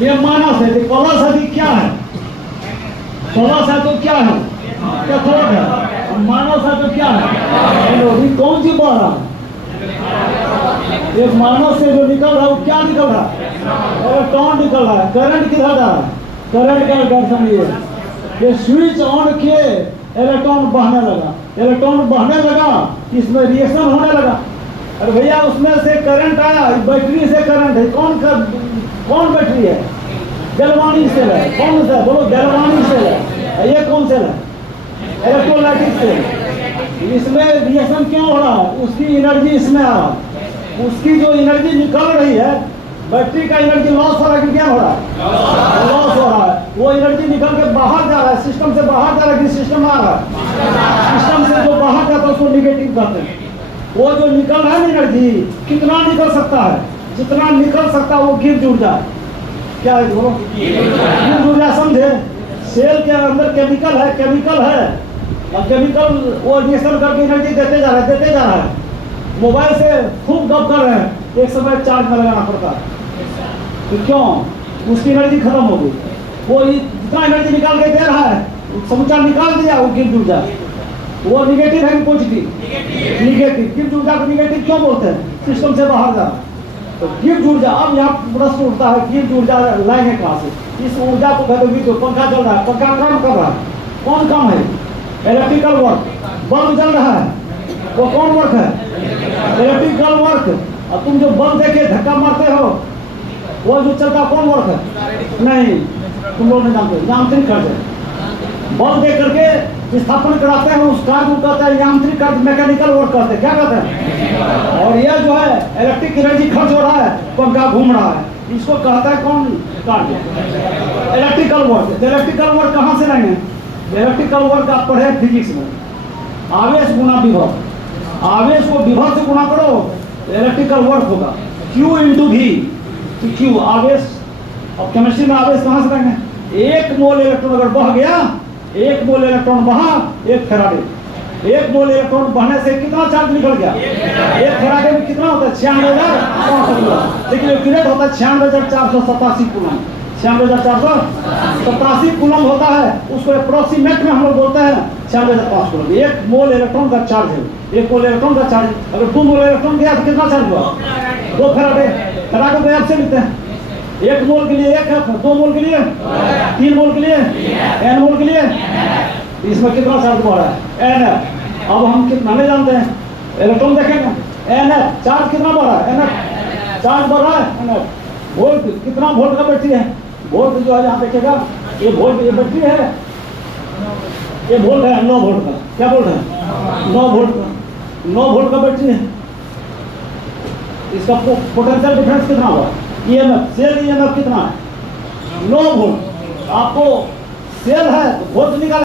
ये मानस है। तो प्लस है क्या है? प्लस है तो क्या है? कैथोड है। माइनस है तो क्या है? एनोड। कौन सी बढ़ रहा है? एक माइनस से जो निकल रहा है वो क्या निकल रहा है? इलेक्ट्रॉन निकल रहा है। करंट किधर जा रहा है? करंट का डायरेक्शन ये स्विच ऑन किए, इलेक्ट्रॉन बहने लगा। इलेक्ट्रॉन बहने लगा, इसमें रिएक्शन होने लगा। अरे भैया उसमें से करंट आया, बैटरी से करंट है। कौन बैटरी है? गैल्वानिक सेल है। कौन सा? बोलो, गैल्वानिक सेल है। ये कौन सेल है? Electrolytic cell. इसमें रिएक्शन क्यों हो रहा है? उसकी एनर्जी इसमें आ रहा है। उसकी जो एनर्जी निकल रही है, बैटरी का एनर्जी लॉस हो रहा है कि क्या हो रहा है? लॉस हो रहा है। वो एनर्जी निकल के बाहर जा रहा है, सिस्टम से बाहर जा रहा है कि सिस्टम आ रहा है? सिस्टम से जो बाहर जाता है उसको निगेटिव कहते हैं। वो जो निकल रहा है एनर्जी, कितना निकल सकता है? जितना निकल सकता है वो गिफ्ट ऊर्जा। क्या है? बोलो, गिफ्ट ऊर्जा। समझे? सेल के अंदर केमिकल है, केमिकल है, और केमिकल वो रिएक्शन करके एनर्जी देते जा रहा है, देते जा रहा है। मोबाइल से खूब गप कर रहे हैं, एक समय चार्ज में लगाना पड़ता है। तो क्यों? उसकी एनर्जी खत्म हो गई। वो जितना एनर्जी निकाल के दे रहा है, समूचा निकाल दिया, वो गिफ्ट ऊर्जा। वो निगेटिव है कि पॉजिटिव? निगेटिव। गिफ्ट ऊर्जा को निगेटिव क्यों बोलते हैं? सिस्टम से बाहर जा। तो गिफ्ट ऊर्जा। अब यहाँ प्रश्न उठता है, गिफ्ट ऊर्जा लाएंगे कहाँ से? इस ऊर्जा को कहते हैं, तो पंखा चल रहा है, पंखा काम कर रहा है। कौन काम है? Electrical work. बल्ब जल रहा है, वो कौन वर्क है? Electrical work. और तुम जो बल्ब देके धक्का मारते हो, वो जो चलता कौन वर्क है? नहीं, तुम लोग नहीं जानते। यांत्रिक कार्य। बल्ब देख करके स्थापन कराते हैं, उस कार्य को कहते हैं यांत्रिक कार्य, मैकेनिकल वर्क कहते हैं। क्या कहते हैं? और यह जो है इलेक्ट्रिक एनर्जी खर्च हो रहा है, पंखा घूम रहा है, इसको कहता है कौन कार्य? Electrical work. इलेक्ट्रिकल वर्क कहाँ से लाएंगे? इलेक्ट्रिकल वर्क आप पढ़े फिजिक्स में, आवेश गुना विभव। आवेश को विभव से गुना करो, इलेक्ट्रिकल वर्क होगा। Q into V। Q आवेश। अब केमिस्ट्री में आवेश कहाँ से लाएंगे? एक मोल इलेक्ट्रॉन अगर बह गया, एक मोल इलेक्ट्रॉन बहा, एक फेराडे। एक मोल इलेक्ट्रॉन बहने से कितना चार्ज निकल गया? एक फेराडे में कितना होता है? 96,400। लेकिन एक्यूरेट होता है 96,487 कूलम। 96,487 कूलम होता है। उसको अप्रोक्सीमेट में हम लोग बोलते हैं 96,500 कूलम। एक मोल इलेक्ट्रॉन का चार्ज है। एक मोल इलेक्ट्रॉन का चार्ज अगर 2 मोल इलेक्ट्रॉन गया तो कितना चार्ज हुआ? 2 फेराडे। फेराडे को ऐप से लिखते हैं, 1 मोल के लिए 1 है, 2 मोल के लिए, 3 मोल के लिए, n मोल के लिए। इसमें कितना चार्ज बढ़ रहा है? NF। अब हम कितना नहीं जानते हैं, इलेक्ट्रॉन देखेंगे। NF चार्ज कितना बढ़ रहा है? NF चार्ज बढ़ रहा है। NF वोल्ट, कितना वोल्ट का बैटरी है? वोल्ट जो है यहाँ देखेगा, ये वोल्ट, ये बैटरी है, ये वोल्ट है 9 वोल्ट का। क्या वोल्ट है? 9 वोल्ट का। 9 वोल्ट का बैटरी है। इसका पोटेंशियल डिफरेंस कितना हुआ? EMF, सेल EMF कितना है? 9 वोल्ट। आपको सेल है, वोल्ट निकाल